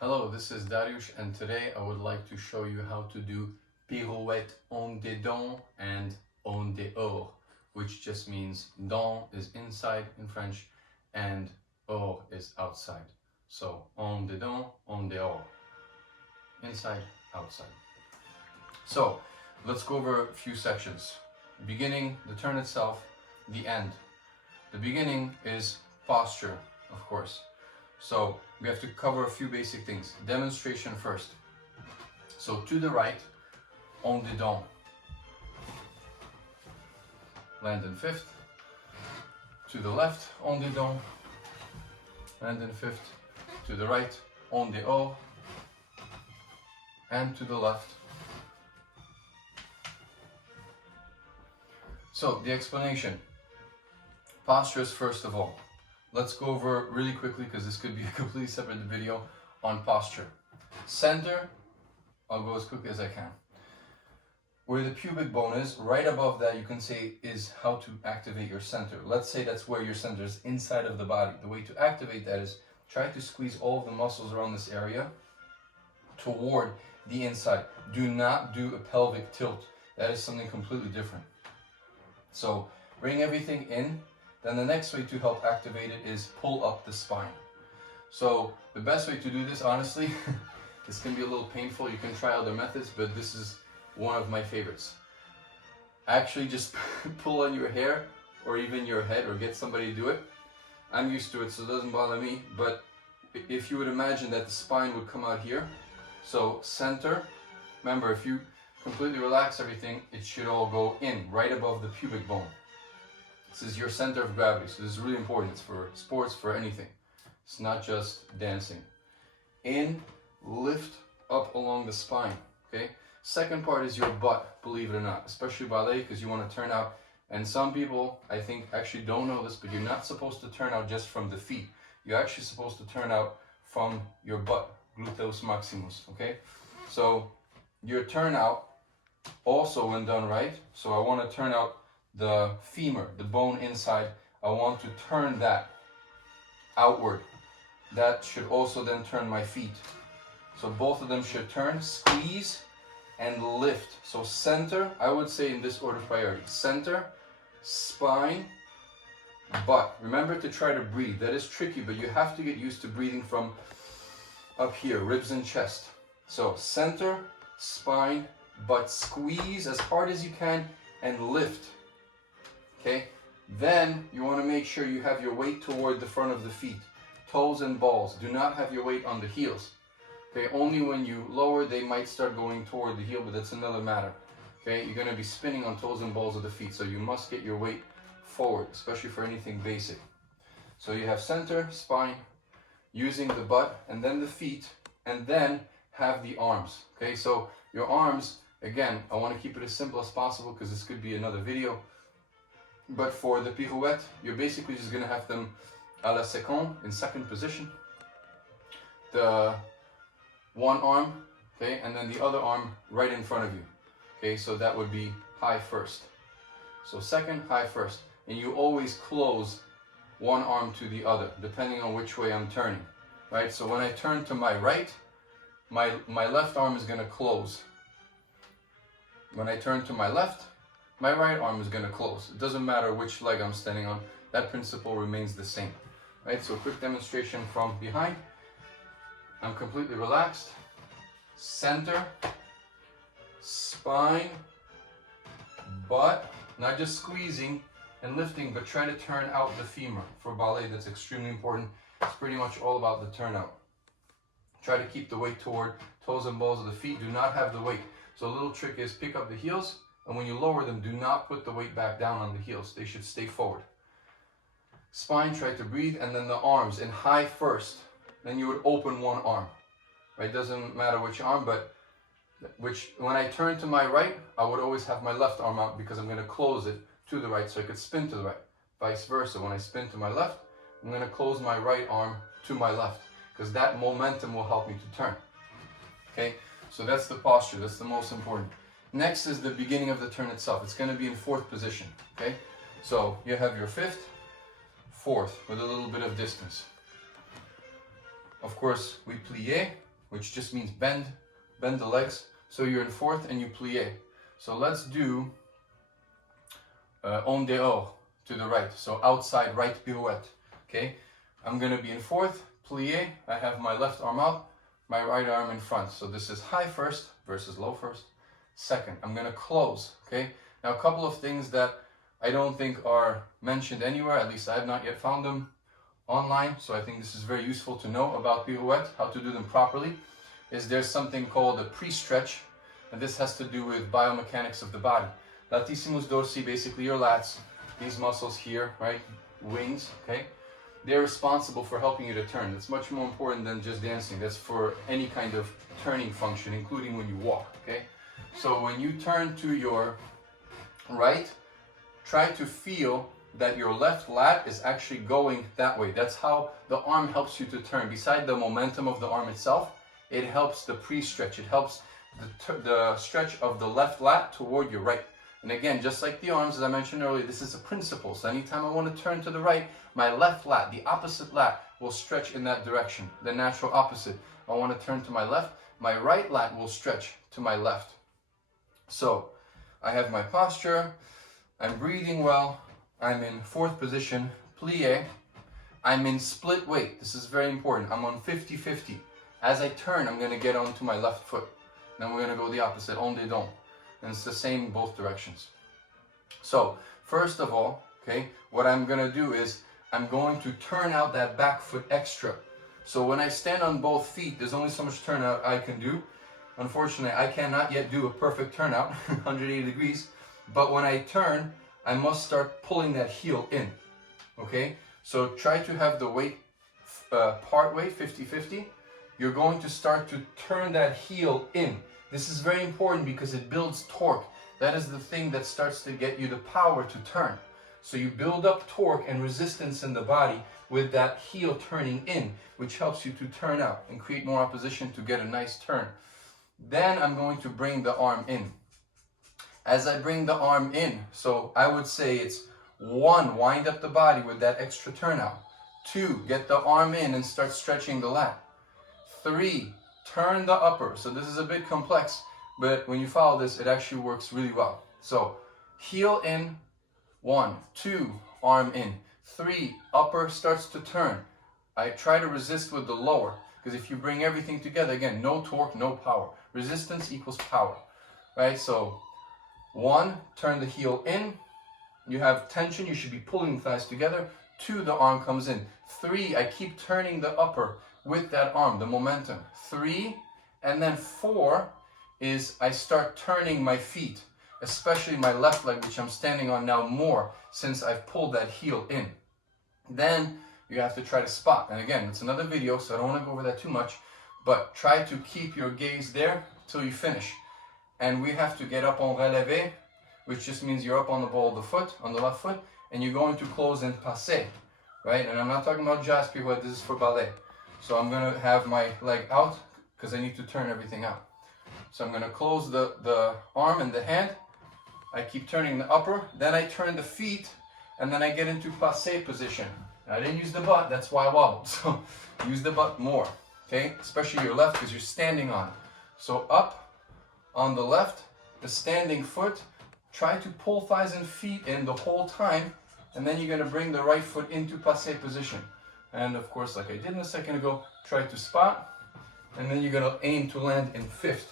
Hello, this is Dariush, and today I would like to show you how to do pirouette en dedans and en dehors, which just means dans is inside in French and hors is outside. So en dedans, en dehors, inside, outside. So let's go over a few sections. Beginning, the turn itself, the end. The beginning is posture, of course. So we have to cover a few basic things. Demonstration first. So to the right, en dedans. Land in fifth. To the left, en dedans. Land in fifth. To the right, en dehors. And to the left. So the explanation. Postures first of all. Let's go over really quickly because this could be a completely separate video on posture. Center, I'll go as quickly as I can. Where the pubic bone is, right above that you can say is how to activate your center. Let's say that's where your center is, inside of the body. The way to activate that is try to squeeze all of the muscles around this area toward the inside. Do not do a pelvic tilt. That is something completely different. So bring everything in. Then the next way to help activate it is pull up the spine. So the best way to do this, honestly, this can be a little painful. You can try other methods, but this is one of my favorites. Actually just pull on your hair or even your head or get somebody to do it. I'm used to it, so it doesn't bother me. But if you would imagine that the spine would come out here. So center, remember if you completely relax everything, it should all go in, right above the pubic bone. This is your center of gravity, so this is really important. It's for sports, for anything. It's not just dancing. In, lift up along the spine, okay? Second part is your butt, believe it or not, especially ballet, because you want to turn out. And some people, I think, actually don't know this, but you're not supposed to turn out just from the feet. You're actually supposed to turn out from your butt, gluteus maximus, okay? So your turnout, also when done right, so I want to turn out the femur, the bone inside, I want to turn that outward. That should also then turn my feet. So both of them should turn, squeeze, and lift. So center, I would say in this order of priority. Center, spine, butt. Remember to try to breathe. That is tricky, but you have to get used to breathing from up here, ribs and chest. So center, spine, butt. Squeeze as hard as you can and lift. Okay, then you want to make sure you have your weight toward the front of the feet, toes and balls. Do not have your weight on the heels. Okay, only when you lower they might start going toward the heel, but that's another matter. Okay, you're going to be spinning on toes and balls of the feet, so you must get your weight forward, especially for anything basic. So you have center, spine, using the butt, and then the feet, and then have the arms. Okay, so your arms, again, I want to keep it as simple as possible because this could be another video. But for the pirouette, you're basically just going to have them à la seconde, in second position. The one arm, okay, and then the other arm right in front of you. Okay, so that would be high first. So second, high first. And you always close one arm to the other, depending on which way I'm turning. Right, so when I turn to my right, my left arm is going to close. When I turn to my left, my right arm is going to close. It doesn't matter which leg I'm standing on. That principle remains the same. Right, so quick demonstration from behind. I'm completely relaxed. Center, spine, butt. Not just squeezing and lifting, but try to turn out the femur. For ballet, that's extremely important. It's pretty much all about the turnout. Try to keep the weight toward toes and balls of the feet. Do not have the weight. So a little trick is pick up the heels. And when you lower them, do not put the weight back down on the heels. They should stay forward. Spine, try to breathe, and then the arms in high first. Then you would open one arm. Right? Doesn't matter which arm, but when I turn to my right, I would always have my left arm out because I'm going to close it to the right so I could spin to the right. Vice versa. When I spin to my left, I'm going to close my right arm to my left because that momentum will help me to turn. Okay? So that's the posture. That's the most important. Next is the beginning of the turn itself. It's going to be in fourth position, okay? So you have your fifth, fourth, with a little bit of distance. Of course, we plie, which just means bend the legs. So you're in fourth and you plie. So let's do en dehors to the right. So outside right pirouette. Okay, I'm gonna be in fourth, plie. I have my left arm out, my right arm in front. So this is high first versus low first. Second, I'm gonna close. Okay. Now a couple of things that I don't think are mentioned anywhere. At least I have not yet found them online. So I think this is very useful to know about pirouette, how to do them properly. Is there's something called a pre-stretch, and this has to do with biomechanics of the body. Latissimus dorsi, basically your lats, these muscles here, right, wings, okay, they're responsible for helping you to turn. It's much more important than just dancing. That's for any kind of turning function, including when you walk, okay. So when you turn to your right, try to feel that your left lat is actually going that way. That's how the arm helps you to turn. Beside the momentum of the arm itself, it helps the pre-stretch. It helps the stretch of the left lat toward your right. And again, just like the arms, as I mentioned earlier, this is a principle. So anytime I want to turn to the right, my left lat, the opposite lat, will stretch in that direction. The natural opposite. I want to turn to my left, my right lat will stretch to my left. So I have my posture, I'm breathing well, I'm in fourth position, plie, I'm in split weight. This is very important. I'm on 50-50. As I turn, I'm going to get onto my left foot. Then we're going to go the opposite, en dedans. And it's the same in both directions. So, first of all, okay, what I'm going to do is I'm going to turn out that back foot extra. So when I stand on both feet, there's only so much turnout I can do. Unfortunately, I cannot yet do a perfect turnout, 180 degrees. But when I turn, I must start pulling that heel in. Okay? So try to have the weight, part weight, 50-50. You're going to start to turn that heel in. This is very important because it builds torque. That is the thing that starts to get you the power to turn. So you build up torque and resistance in the body with that heel turning in, which helps you to turn out and create more opposition to get a nice turn. Then I'm going to bring the arm in. As I bring the arm in, so I would say it's 1, wind up the body with that extra turnout. 2, get the arm in and start stretching the lat. 3, turn the upper. So this is a bit complex, but when you follow this, it actually works really well. So heel in, 1, 2, arm in. 3, upper starts to turn. I try to resist with the lower, because if you bring everything together, again, no torque, no power. Resistance equals power, right? So 1, turn the heel in. You have tension, you should be pulling the thighs together. 2, the arm comes in. 3, I keep turning the upper with that arm, the momentum. 3, and then 4 is I start turning my feet, especially my left leg, which I'm standing on now more since I've pulled that heel in. Then you have to try to spot. And again, it's another video, so I don't want to go over that too much, but try to keep your gaze there till you finish. And we have to get up en relevé, which just means you're up on the ball of the foot, on the left foot, and you're going to close and passer, right? And I'm not talking about jazz pirouette, this is for ballet. So I'm going to have my leg out because I need to turn everything out. So I'm going to close the arm and the hand. I keep turning the upper, then I turn the feet, and then I get into passer position. I didn't use the butt, that's why I wobbled. So use the butt more, okay? Especially your left because you're standing on it. So up on the left, the standing foot, try to pull thighs and feet in the whole time, and then you're going to bring the right foot into passer position. And of course, like I did a second ago, try to spot, and then you're going to aim to land in 5th.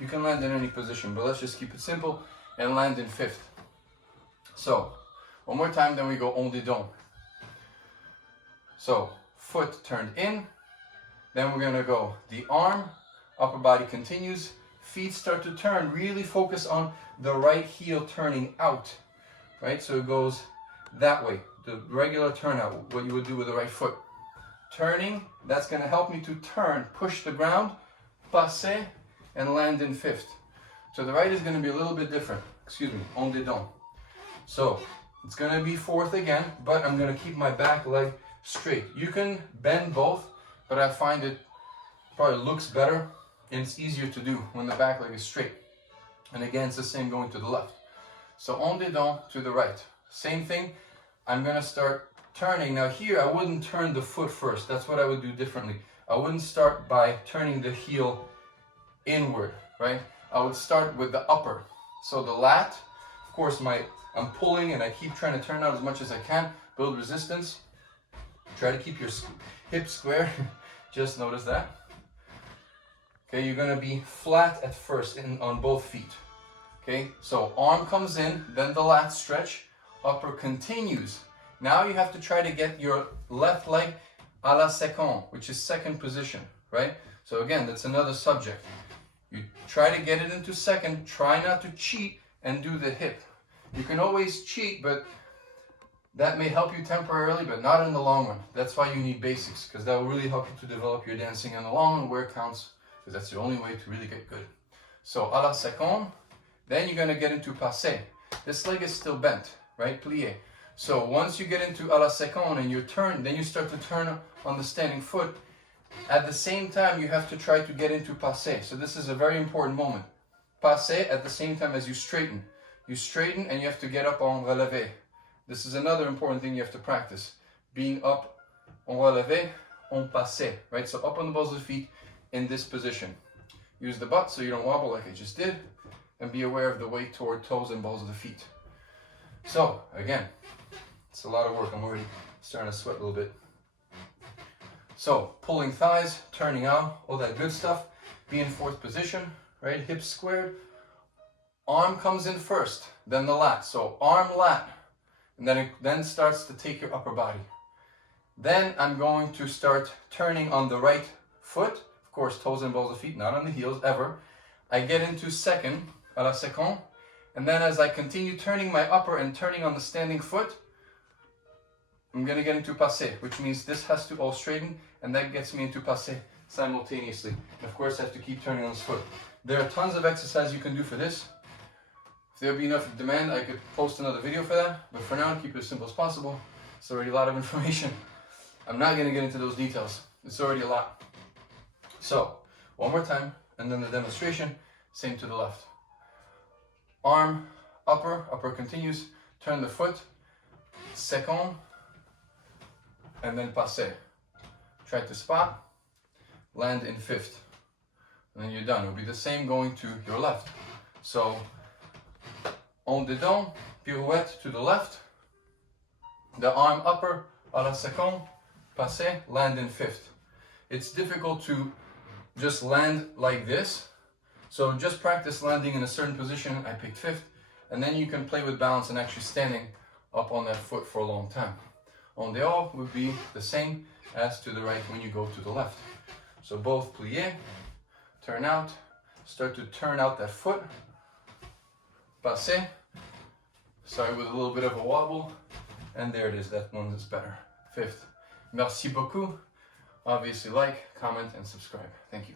You can land in any position, but let's just keep it simple and land in 5th. So, one more time, then we go en dedans. So, foot turned in, then we're going to go the arm, upper body continues, feet start to turn, really focus on the right heel turning out, right? So it goes that way, the regular turnout, what you would do with the right foot. Turning, that's going to help me to turn, push the ground, passer, and land in 5th. So the right is going to be a little bit different, en dedans. So it's going to be 4th again, but I'm going to keep my back leg straight. You can bend both, but I find it probably looks better and it's easier to do when the back leg is straight. And again, it's the same going to the left. So en dedans to the right. Same thing, I'm going to start turning. Now here, I wouldn't turn the foot first. That's what I would do differently. I wouldn't start by turning the heel inward, right? I would start with the upper. So the lat, of course, I'm pulling and I keep trying to turn out as much as I can, build resistance. Try to keep your hips square. Just notice that. Okay, you're gonna be flat at first on both feet. Okay, so arm comes in, then the lat stretch, upper continues. Now you have to try to get your left leg à la second, which is second position, right? So again, that's another subject. You try to get it into second, try not to cheat and do the hip. You can always cheat, but that may help you temporarily, but not in the long run. That's why you need basics, because that will really help you to develop your dancing in the long run where it counts, because that's the only way to really get good. So à la seconde, then you're going to get into passé. This leg is still bent, right? Plié. So once you get into à la seconde and you turn, then you start to turn on the standing foot. At the same time, you have to try to get into passé. So this is a very important moment. Passé at the same time as you straighten. You straighten and you have to get up en relevé. This is another important thing you have to practice. Being up en relevé, en passé, right? So up on the balls of the feet in this position. Use the butt so you don't wobble like I just did, and be aware of the weight toward toes and balls of the feet. So again, it's a lot of work. I'm already starting to sweat a little bit. So pulling thighs, turning out, all that good stuff. Be in fourth position, right? Hips squared. Arm comes in first, then the lat. So arm, lat, and then it then starts to take your upper body. Then I'm going to start turning on the right foot. Of course, toes and balls of feet, not on the heels, ever. I get into second, à la seconde. And then as I continue turning my upper and turning on the standing foot, I'm going to get into passé, which means this has to all straighten, and that gets me into passé simultaneously. And of course, I have to keep turning on this foot. There are tons of exercises you can do for this. If there would be enough demand, I could post another video for that. But for now, keep it as simple as possible. It's already a lot of information. I'm not going to get into those details. It's already a lot. So, one more time, and then the demonstration, same to the left. Arm, upper continues, turn the foot, second, and then passé. Try to spot, land in fifth, and then you're done. It'll be the same going to your left. So, en dedans, pirouette to the left, the arm upper, à la seconde, passé, land in fifth. It's difficult to just land like this, so just practice landing in a certain position. I picked fifth, and then you can play with balance and actually standing up on that foot for a long time. En dehors would be the same as to the right when you go to the left. So both plié, turn out, start to turn out that foot, passé, start with a little bit of a wobble, and there it is, that one is better. Fifth. Merci beaucoup. Obviously like, comment, and subscribe. Thank you.